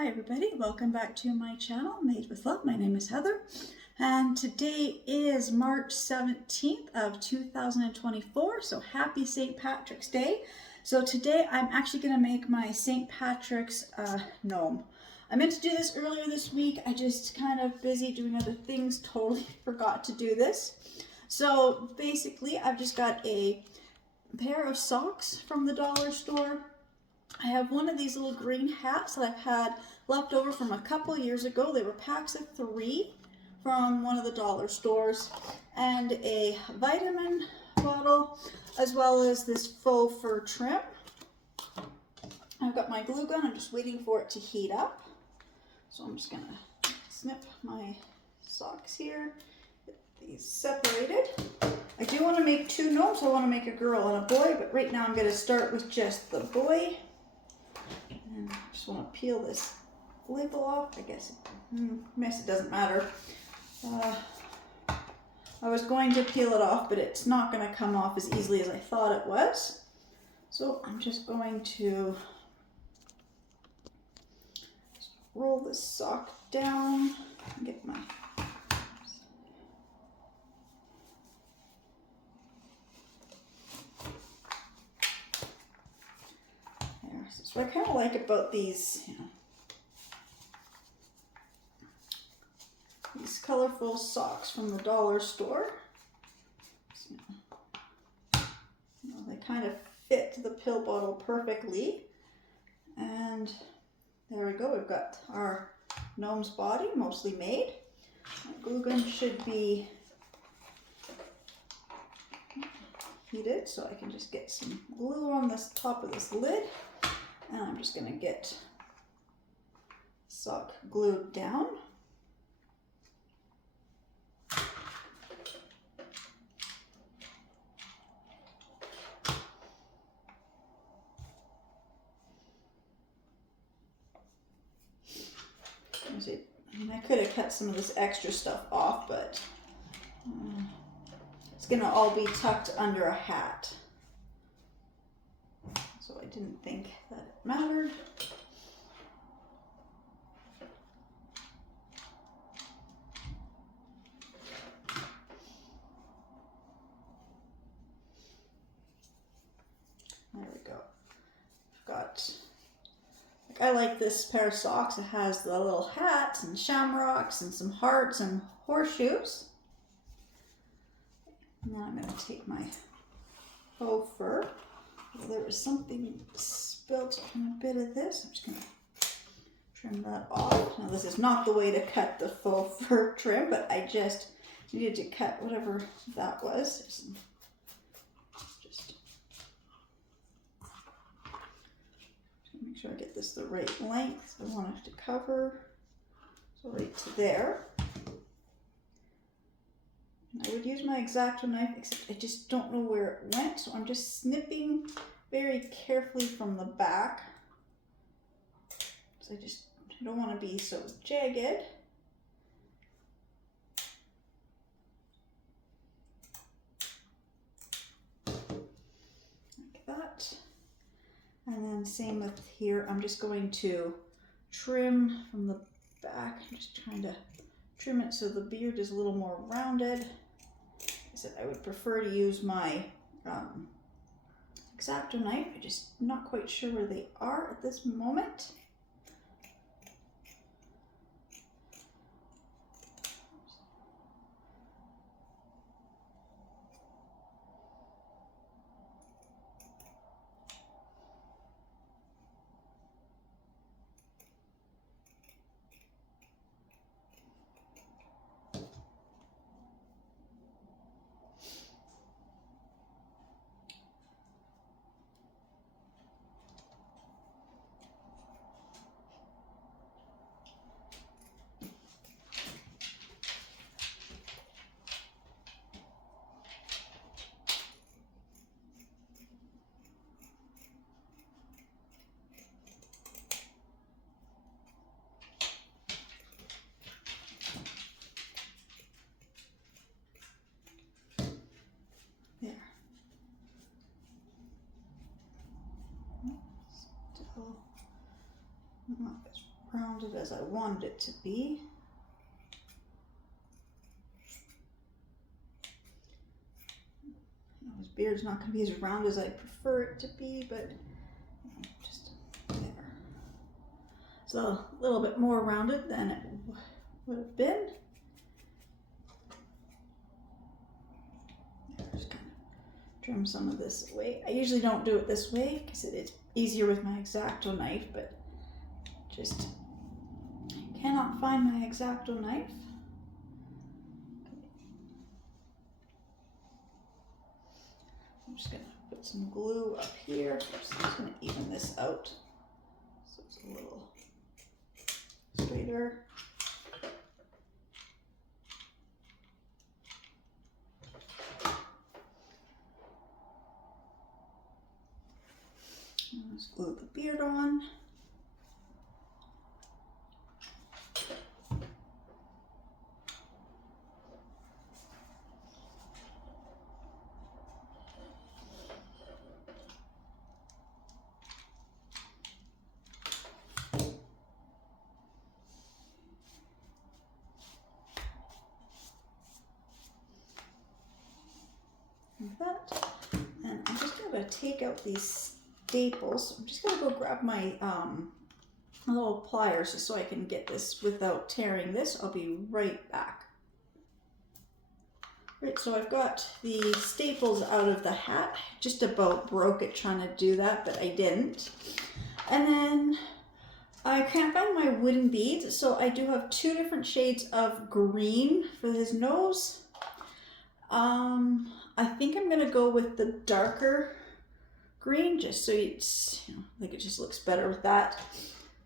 Hi everybody, welcome back to my channel, Made with Love. My name is Heather, and today is March 17th of 2024, so happy St. Patrick's Day. So today I'm actually going to make my St. Patrick's gnome. I meant to do this earlier this week, I just kind of busy doing other things, totally forgot to do this. So basically I've just got a pair of socks from the dollar store. I have one of these little green hats that I've had left over from a couple years ago. They were packs of 3 from one of the dollar stores, and a vitamin bottle, as well as this faux fur trim. I've got my glue gun. I'm just waiting for it to heat up. So I'm just going to snip my socks here, get these separated. I do want to make 2 gnomes. I want to make a girl and a boy, but right now I'm going to start with just the boy. And I just want to peel this label off. I guess it doesn't matter. I was going to peel it off, but it's not going to come off as easily as I thought it was. So I'm just going to roll this sock down and get my So what I kind of like about these, these colorful socks from the dollar store, they kind of fit the pill bottle perfectly. And there we go, we've got our gnome's body mostly made. My glue gun should be heated, so I can just get some glue on this top of this lid. And I'm just going to get sock glued down. I could have cut some of this extra stuff off, but it's going to all be tucked under a hat. So I didn't think that it mattered. There we go. I've got, I like this pair of socks. It has the little hats and shamrocks and some hearts and horseshoes. And then I'm going to take my faux fur. There was something spilt on a bit of this. I'm just going to trim that off. Now this is not the way to cut the faux fur trim, but I just needed to cut whatever that was. Just make sure I get this the right length. I want it to cover, so right to there. I would use my X-Acto knife, except I just don't know where it went, so I'm just snipping very carefully from the back. So I don't want to be so jagged. Like that. And then same with here, I'm just going to trim from the back. I'm just trying to trim it so the beard is a little more rounded. I said I would prefer to use my X-Acto knife. I'm just not quite sure where they are at this moment. Not as rounded as I wanted it to be. His beard's not going to be as round as I prefer it to be, but just there. So a little bit more rounded than it would have been. Just kind of trim some of this away. I usually don't do it this way because it's easier with my X-Acto knife, but just cannot find my X-Acto knife. I'm just going to put some glue up here. I'm just going to even this out so it's a little straighter. Let's glue the beard on. Like that. And I'm just going to take out these staples. I'm just going to go grab my little pliers just so I can get this without tearing this. I'll be right back. Right, so I've got the staples out of the hat. Just about broke it trying to do that, but I didn't. And then I can't find my wooden beads, so I do have two different shades of green for his nose. I think I'm gonna go with the darker green, just so it's, I think it just looks better with that,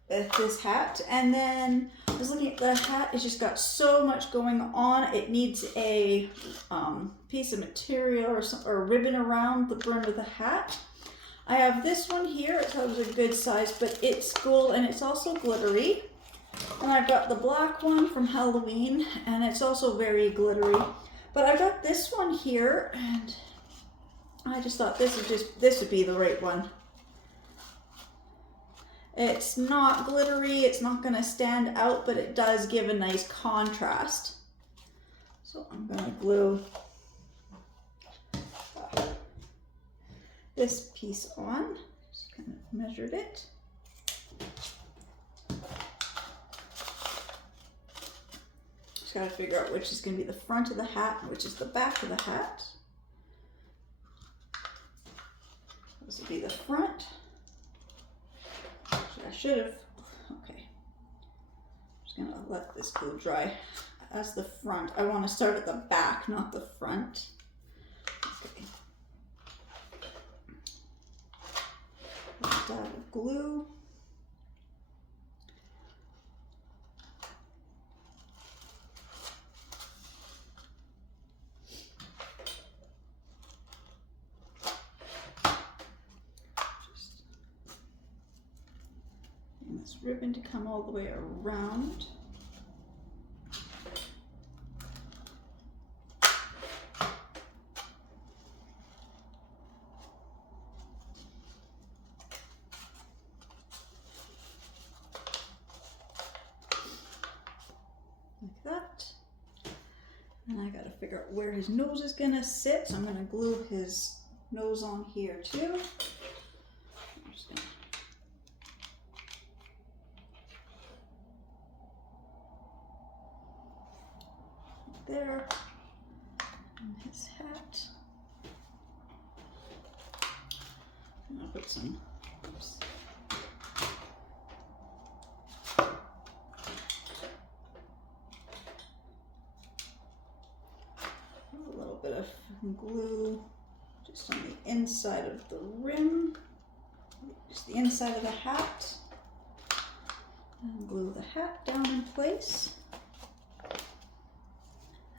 with this hat. And then I was looking at the hat, it's just got so much going on. It needs a piece of material or a ribbon around the brim of the hat. I have this one here, it was a good size, but it's gold and it's also glittery. And I've got the black one from Halloween, and it's also very glittery. But I got this one here, and I just thought this would be the right one. It's not glittery, it's not going to stand out, but it does give a nice contrast. So I'm going to glue this piece on. Just kind of measured it. Just got to figure out which is going to be the front of the hat and which is the back of the hat. This will be the front. Actually, I should have, okay. I'm just going to let this glue dry. That's the front. I want to start at the back, not the front. Okay. A dab of glue. This ribbon to come all the way around. Like that. And I gotta figure out where his nose is gonna sit, so I'm gonna glue his nose on here too. There, and his hat. And I'll put some, oops. A little bit of glue just on the inside of the rim, just the inside of the hat, and glue the hat down in place.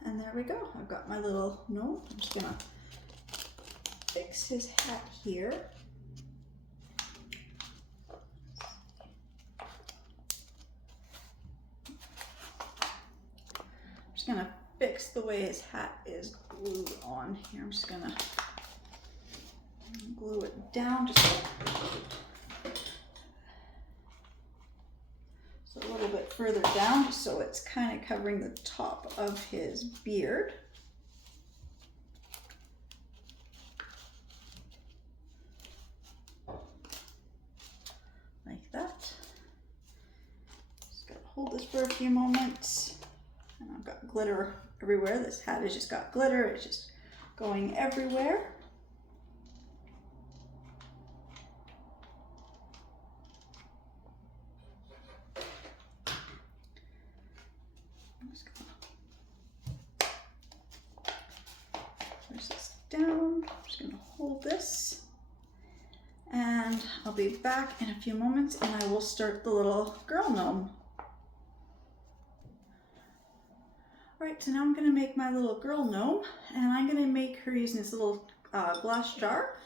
And there we go. I've got my little gnome. I'm just gonna fix his hat here. I'm just gonna fix the way his hat is glued on here. I'm just gonna glue it down just So a little bit further down, so it's kind of covering the top of his beard. Like that. Just gotta hold this for a few moments. And I've got glitter everywhere. This hat has just got glitter. It's just going everywhere. I'm just gonna push this down. I'm just gonna hold this. And I'll be back in a few moments and I will start the little girl gnome. Alright, so now I'm going to make my little girl gnome, and I'm going to make her using this little glass jar.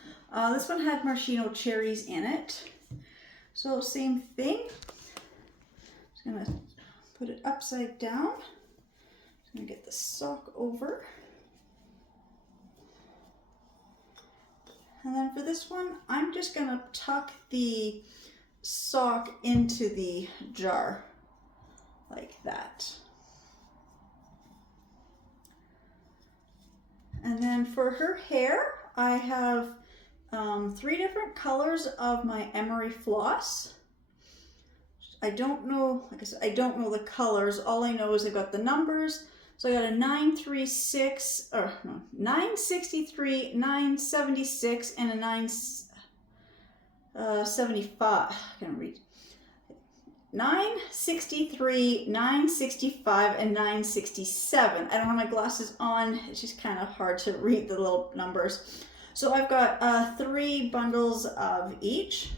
This one had maraschino cherries in it. So same thing. Just going to put it upside down. Just going to get the sock over. And then for this one, I'm just going to tuck the sock into the jar like that. And then for her hair, I have 3 different colors of my emery floss. I don't know, like I said, I don't know the colors. All I know is I've got the numbers. So I got a 936, or no, 963, 976, and a 975. I can't read. 963, 965, and 967. I don't have my glasses on. It's just kind of hard to read the little numbers. So I've got 3 bundles of each.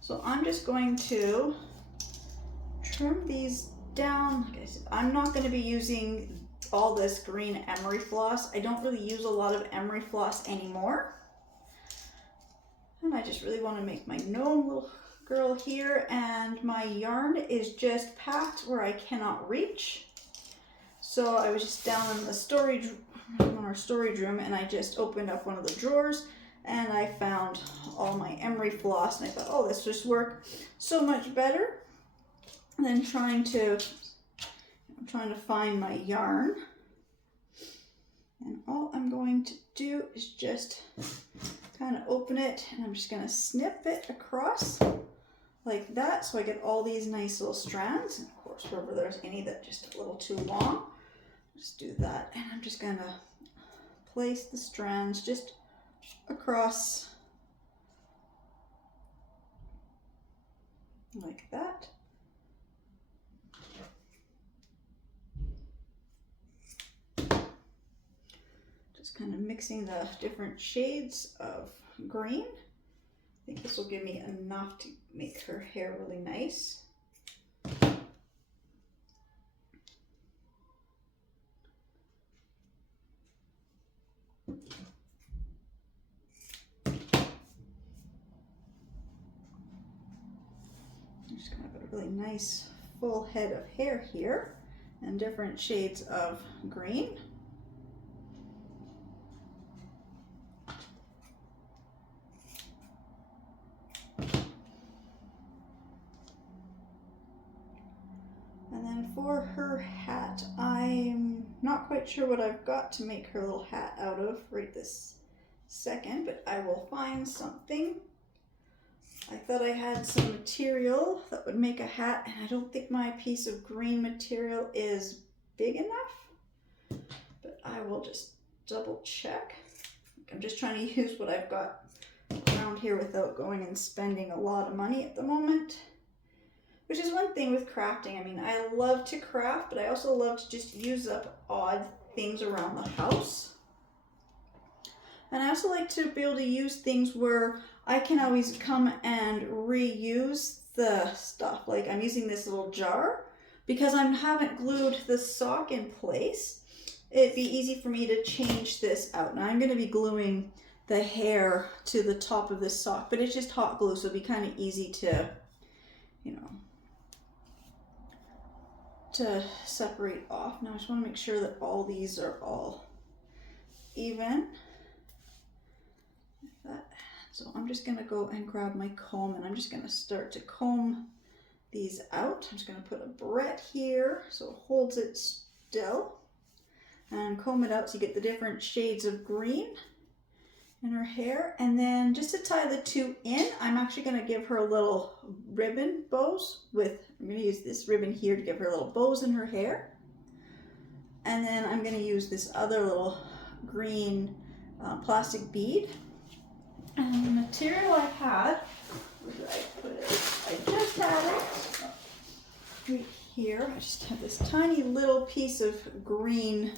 So I'm just going to trim these down. Like I said, I'm not going to be using all this green emery floss. I don't really use a lot of emery floss anymore. And I just really want to make my gnome little girl here, and my yarn is just packed where I cannot reach. So I was just down in the storage, in our storage room, and I just opened up one of the drawers and I found all my emery floss, and I thought, oh, this just work so much better than trying to find my yarn. And all I'm going to do is just kind of open it, and I'm just going to snip it across like that, so I get all these nice little strands. And of course, wherever there's any that just a little too long, just do that. And I'm just gonna place the strands just across like that. Just kind of mixing the different shades of green. I think this will give me enough to make her hair really nice. Just kind of got a really nice full head of hair here and different shades of green. And then for her hat, I'm not quite sure what I've got to make her little hat out of right this second, but I will find something. I thought I had some material that would make a hat, and I don't think my piece of green material is big enough, but I will just double check. I'm just trying to use what I've got around here without going and spending a lot of money at the moment. Which is one thing with crafting. I mean, I love to craft, but I also love to just use up odd things around the house. And I also like to be able to use things where I can always come and reuse the stuff. Like I'm using this little jar because I haven't glued the sock in place. It'd be easy for me to change this out. Now I'm going to be gluing the hair to the top of this sock, but it's just hot glue, so it'd be kind of easy to, you know, to separate off. Now I just want to make sure that all these are all even. Like that. So I'm just going to go and grab my comb, and I'm just going to start to comb these out. I'm just going to put a barrette here so it holds it still, and comb it out so you get the different shades of green in her hair. And then just to tie the two in, I'm actually going to give her a little ribbon bows with, I'm going to use this ribbon here to give her little bows in her hair. And then I'm going to use this other little green plastic bead. And the material I had, where did I put it? I just had it right here. I just have this tiny little piece of green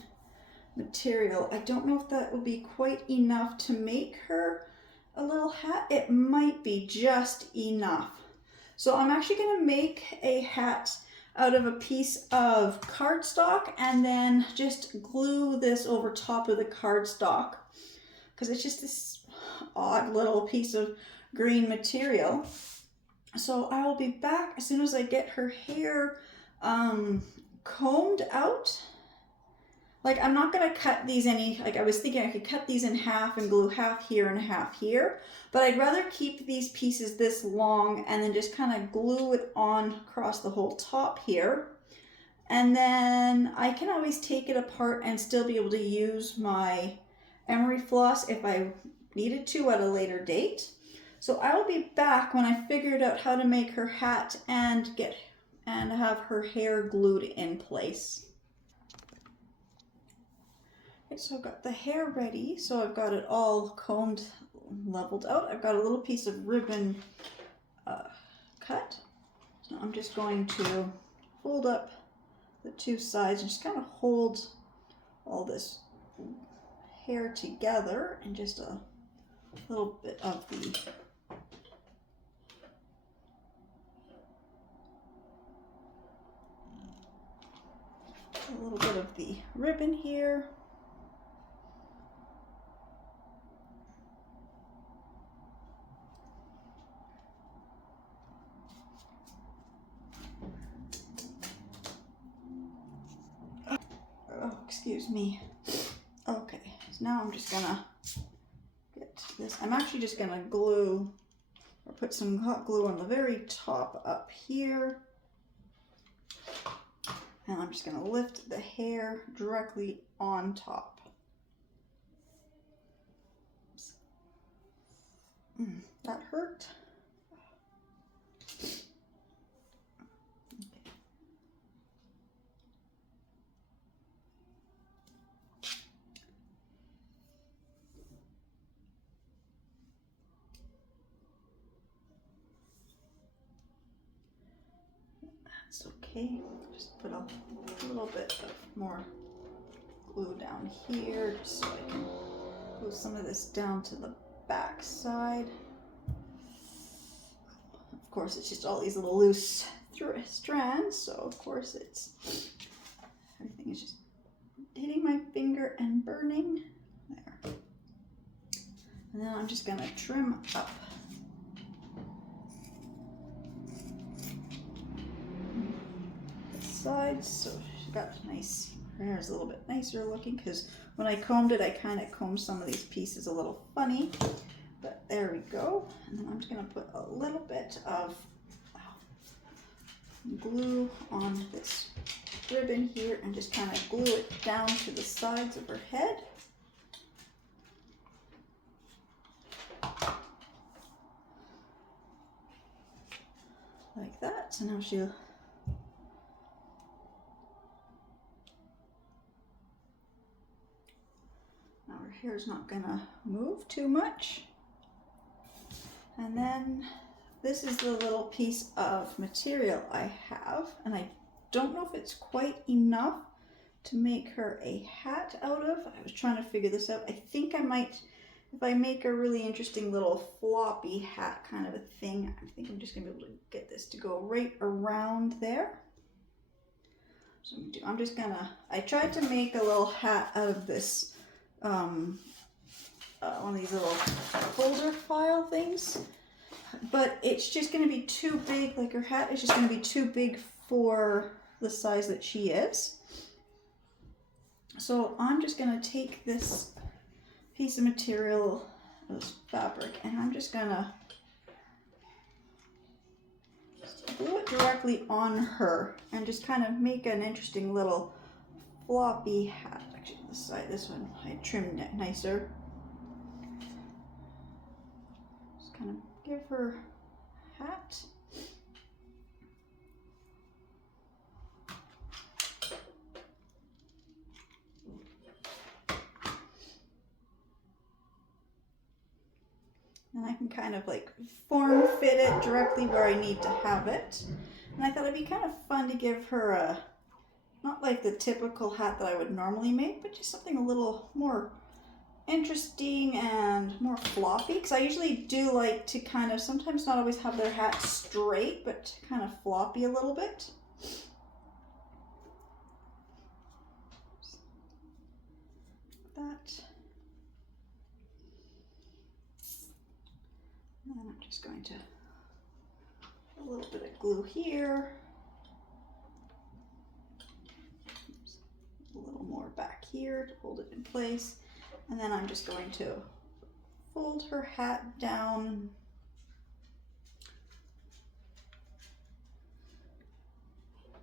material. I don't know if that will be quite enough to make her a little hat. It might be just enough. So I'm actually going to make a hat out of a piece of cardstock and then just glue this over top of the cardstock because it's just this odd little piece of green material. So I will be back as soon as I get her hair combed out. Like, I'm not going to cut these like I was thinking I could cut these in half and glue half here and half here, but I'd rather keep these pieces this long and then just kind of glue it on across the whole top here. And then I can always take it apart and still be able to use my emery floss if I needed to at a later date. So I will be back when I figured out how to make her hat and have her hair glued in place. So I've got the hair ready, so I've got it all combed, leveled out. I've got a little piece of ribbon cut. So I'm just going to fold up the two sides and just kind of hold all this hair together and just a little bit of the ribbon here. Oh, excuse me. Okay, so now I'm just gonna get this. I'm actually just gonna glue or put some hot glue on the very top up here. And I'm just gonna lift the hair directly on top. That hurt. That's okay. Just put a little bit of more glue down here just so I can glue some of this down to the back side. Of course, it's just all these little loose strands, so of course everything is just hitting my finger and burning. There. And then I'm just gonna trim up the sides so she got nice. Her hair is a little bit nicer looking because when I combed it, I kind of combed some of these pieces a little funny. But there we go. And then I'm just gonna put a little bit of glue on this ribbon here and just kind of glue it down to the sides of her head. Like that. So now her hair's not gonna move too much. And then this is the little piece of material I have, and I don't know if it's quite enough to make her a hat out of. I was trying to figure this out. I think I might, if I make a really interesting little floppy hat kind of a thing, I think I'm just gonna be able to get this to go right around there. So I'm just gonna, I tried to make a little hat out of this, one of these little folder file things, but it's just going to be too big. Like, her hat is just going to be too big for the size that she is. So I'm just going to take this piece of material, this fabric, and I'm just going to glue it directly on her and just kind of make an interesting little floppy hat. Actually, this side, this one, I trimmed it nicer. Just kind of give her a hat. And I can kind of like form fit it directly where I need to have it. And I thought it'd be kind of fun to give her a, not like the typical hat that I would normally make, but just something a little more interesting and more floppy. Because I usually do like to kind of sometimes not always have their hat straight, but kind of floppy a little bit. That. And then I'm just going to put a little bit of glue here. Oops. A little more back here to hold it in place. And then I'm just going to fold her hat down.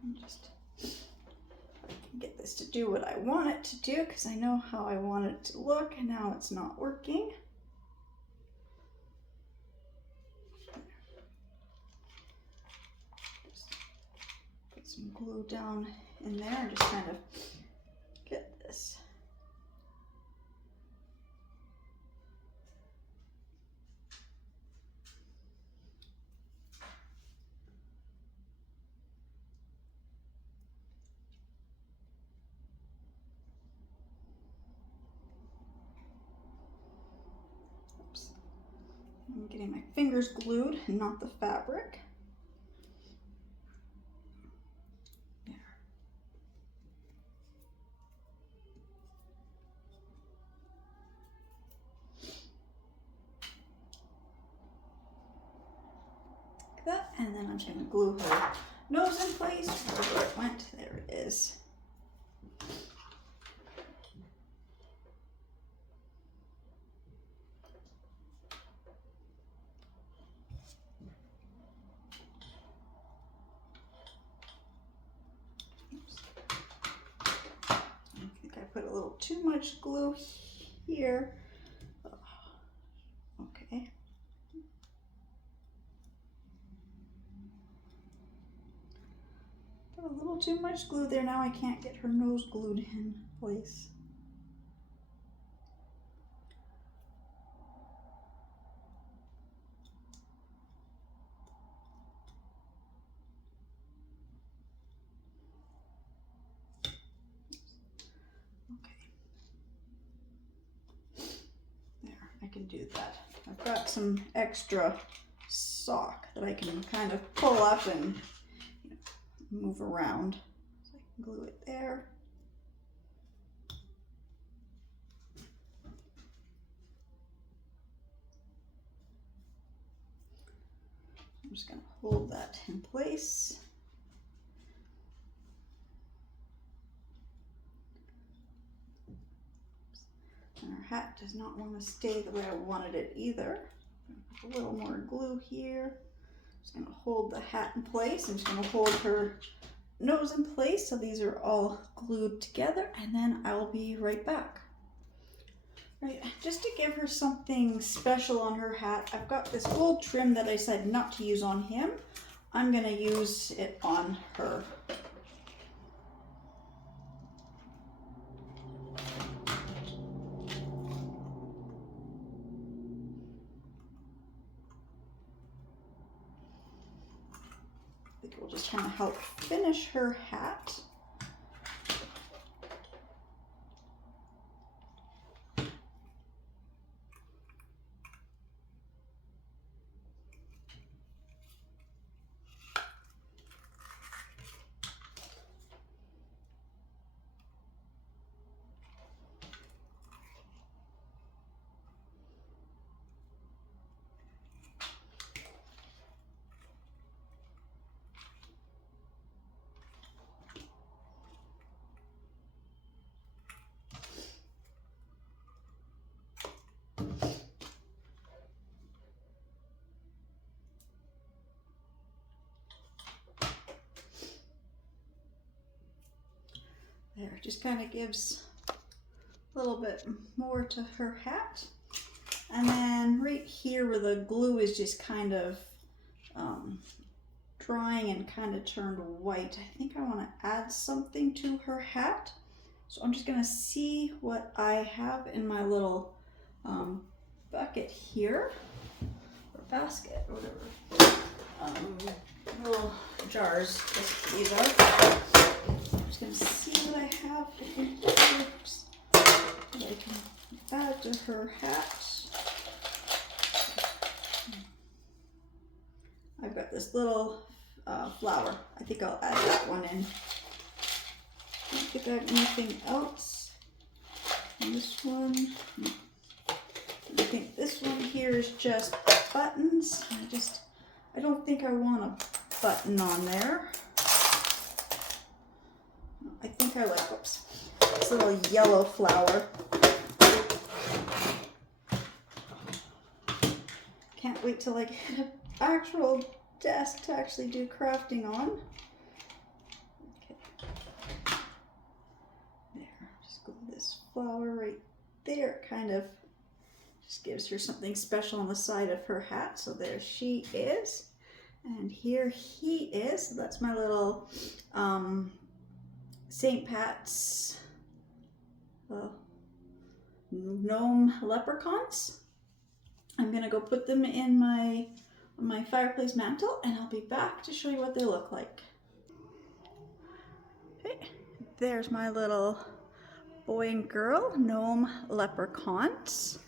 And just get this to do what I want it to do, because I know how I want it to look, and now it's not working. Some glue down in there and just kind of get this. Oops. I'm getting my fingers glued and not the fabric. That, and then I'm just going to glue her nose in place. Wherever it went, there it is. Oops. I think I put a little too much glue here. Okay. Got a little too much glue there. Now I can't get her nose glued in place. I can do that. I've got some extra sock that I can kind of pull up and move around. So I can glue it there. I'm just going to hold that in place. And our hat does not want to stay the way I wanted it either. Put a little more glue here. Just going to hold the hat in place. I'm just going to hold her nose in place so these are all glued together, and then I will be right back. Right, just to give her something special on her hat, I've got this gold trim that I said not to use on him. I'm going to use it on her. I think it will just kind of help finish her hat. There, just kind of gives a little bit more to her hat. And then right here where the glue is just kind of drying and kind of turned white, I think I want to add something to her hat. So I'm just going to see what I have in my little bucket here, or basket, or whatever. Little jars, these are. I'm just going to see what I have that I can add to her hat. I've got this little flower. I think I'll add that one in. I don't think I have anything else. And this one, I think this one here is just buttons. I don't think I want a button on there. I think I like, oops, this little yellow flower. Can't wait till I get an actual desk to actually do crafting on. Okay. There, just glue this flower right there. It kind of just gives her something special on the side of her hat. So there she is. And here he is. So that's my little St. Pat's gnome leprechauns. I'm gonna go put them in my fireplace mantle, and I'll be back to show you what they look like. Okay, there's my little boy and girl gnome leprechauns.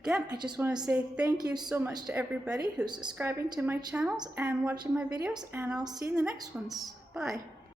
Again, I just want to say thank you so much to everybody who's subscribing to my channels and watching my videos, and I'll see you in the next ones. Bye.